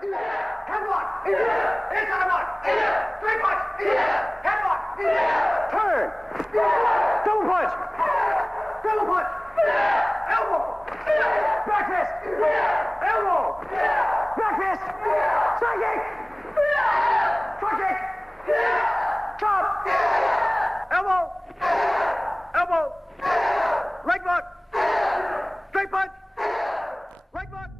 Headbutt. Inside one. Straight punch. Headbutt. Turn. Double punch. Double punch. Elbow. Back fist. Elbow. Back fist. Side kick. Front kick. Chop. Elbow. Elbow. Leg lock. Straight punch. Leg lock.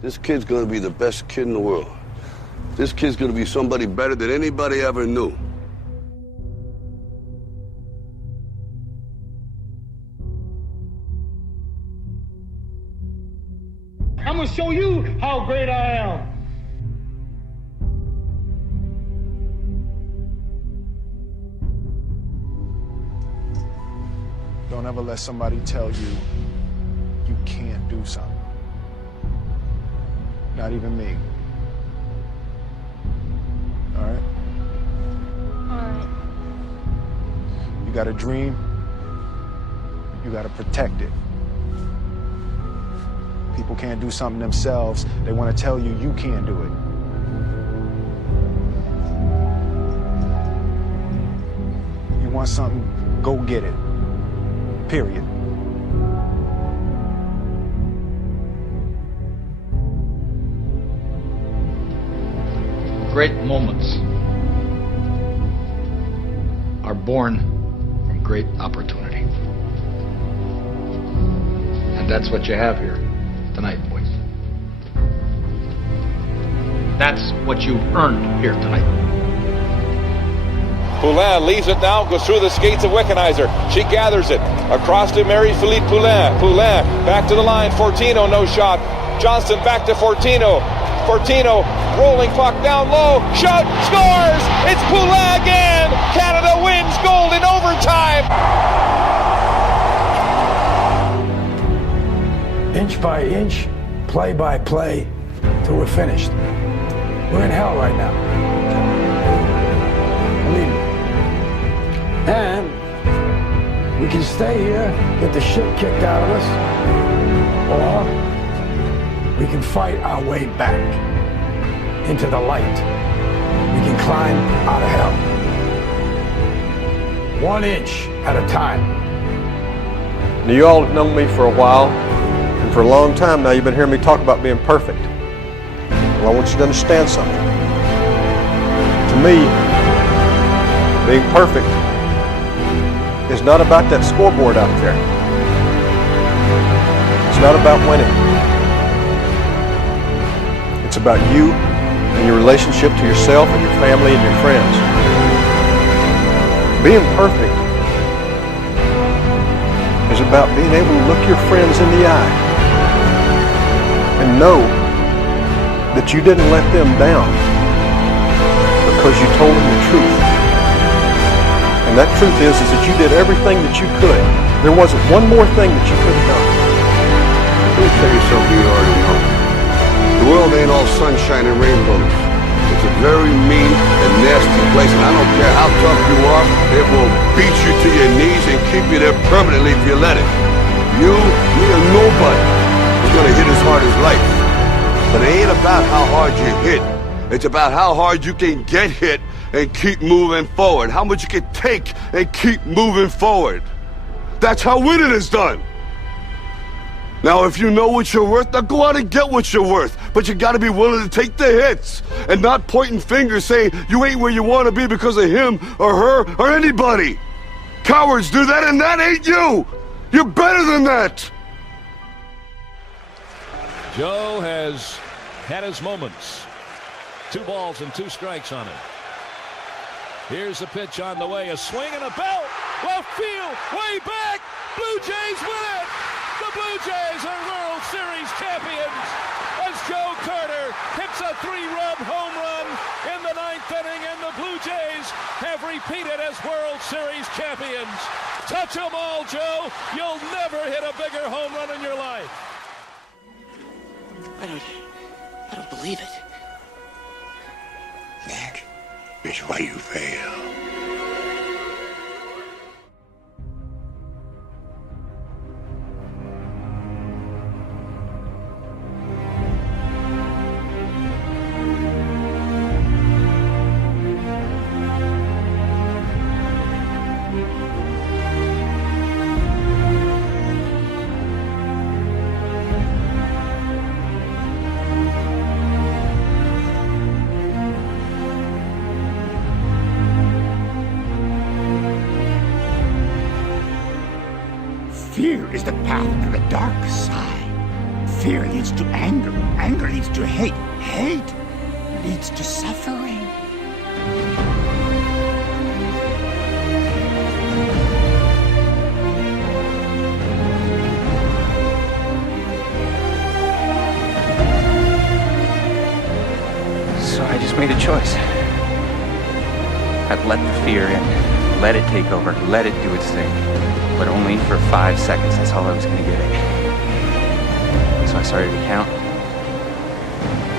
This kid's gonna be the best kid in the world. This kid's gonna be somebody better than anybody ever knew. I'm gonna show you how great I am. Don't ever let somebody tell you you can't do something. Not even me. All right? All right. You got a dream, you got to protect it. People can't do something themselves. They want to tell you you can't do it. You want something, go get it. Period. Great moments are born from great opportunity. And that's what you have here tonight, boys. That's what you've earned here tonight. Poulin leaves it now, goes through the skates of Wickenheiser. She gathers it across to Marie-Philippe Poulin. Poulin back to the line. Fortino, no shot. Johnston back to Fortino. Fortino rolling puck down low. Shot, scores! It's Poulin again! Canada wins gold in overtime! Inch by inch, play by play, till we're finished. We're in hell right now. Believe me. And we can stay here, get the shit kicked out of us, or we can fight our way back into the light. We can climb out of hell. 1 inch at a time. Now, you all have known me for a while, and for a long time now you've been hearing me talk about being perfect. Well, I want you to understand something. To me, being perfect is not about that scoreboard out there. It's not about winning. It's about you and your relationship to yourself and your family and your friends. Being perfect is about being able to look your friends in the eye and know that you didn't let them down because you told them the truth. And that truth is that you did everything that you could. There wasn't one more thing that you could have done. Let me tell you something you already know. The world ain't all sunshine and rainbows. It's a very mean and nasty place, and I don't care how tough you are, it will beat you to your knees and keep you there permanently if you let it. You, me, or nobody is gonna hit as hard as life. But it ain't about how hard you hit. It's about how hard you can get hit and keep moving forward. How much you can take and keep moving forward. That's how winning is done. Now, if you know what you're worth, now go out and get what you're worth. But you gotta be willing to take the hits and not pointing fingers saying you ain't where you wanna be because of him or her or anybody. Cowards do that, and that ain't you. You're better than that. Joe has had his moments. 2 balls and 2 strikes on him. Here's the pitch on the way. A swing and a belt. Left field. Way back. Blue Jays win it. The Blue Jays are World Series champions as Joe Carter hits a 3-run home run in the 9th inning, and the Blue Jays have repeated as World Series champions. Touch them all, Joe. You'll never hit a bigger home run in your life. I don't can't believe it. That is why you fail. Fear is the path to the dark side. Fear leads to anger. Anger leads to hate. Hate leads to suffering. So I just made a choice. I'd let the fear in, let it take over, let it do its thing. But only for 5 seconds, that's all I was gonna give it. So I started to count.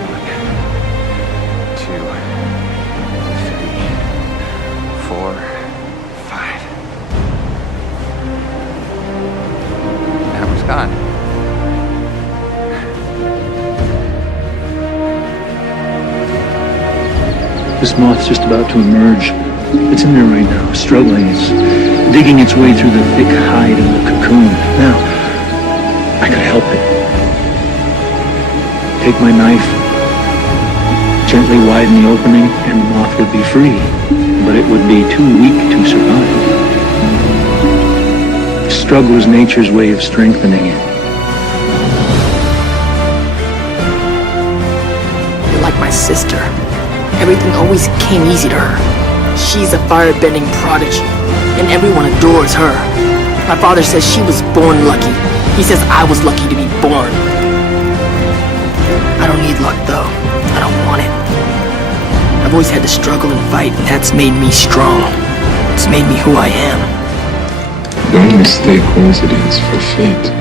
1, 2, 3, 4, 5. And it was gone. This moth's just about to emerge. It's in there right now, struggling. It's digging its way through the thick hide of the cocoon. Now, I could help it. Take my knife, gently widen the opening, and the moth would be free. But it would be too weak to survive. Struggle is nature's way of strengthening it. You're like my sister. Everything always came easy to her. She's a fire-bending prodigy, and everyone adores her. My father says she was born lucky. He says I was lucky to be born. I don't need luck, though. I don't want it. I've always had to struggle and fight, and that's made me strong. It's made me who I am. Don't mistake coincidence for fate.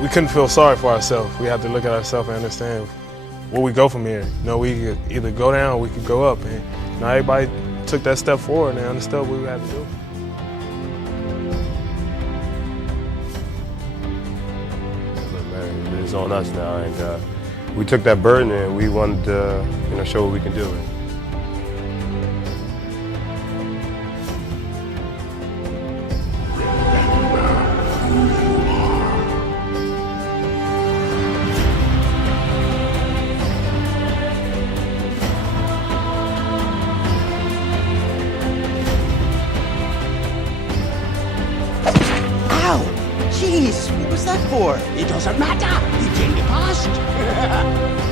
We couldn't feel sorry for ourselves. We had to look at ourselves and understand where we go from here. You know, we could either go down or we could go up. And you know, everybody took that step forward and they understood what we had to do. Look, man, it's on us now, and we took that burden and we wanted to, you know, show what we can do. Jeez, what was that for? It doesn't matter. It's in the past.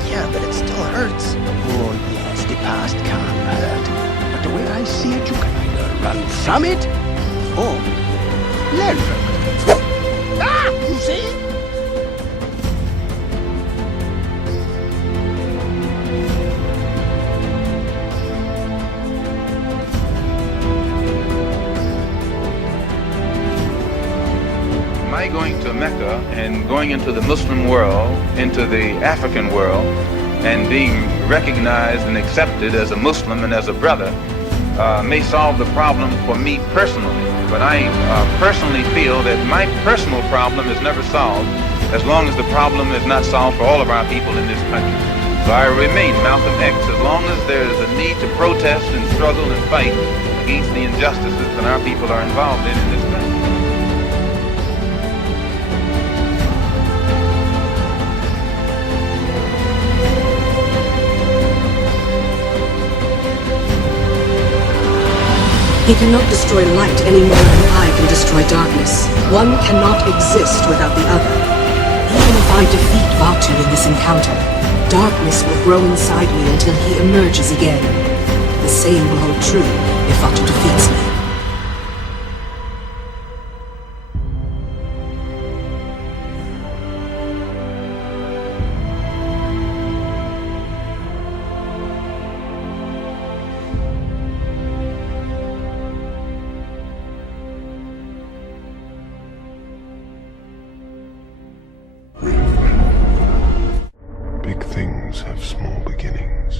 Yeah, but it still hurts. Oh, yes, the past can hurt. But the way I see it, you can either run from it or learn from it. Ah, you see? Going to Mecca and going into the Muslim world, into the African world, and being recognized and accepted as a Muslim and as a brother may solve the problem for me personally. But I personally feel that my personal problem is never solved as long as the problem is not solved for all of our people in this country. So I remain Malcolm X as long as there is a need to protest and struggle and fight against the injustices that our people are involved in this country. He cannot destroy light any more than I can destroy darkness. One cannot exist without the other. Even if I defeat Vatu in this encounter, darkness will grow inside me until he emerges again. The same will hold true if Vatu defeats me. Big things have small beginnings.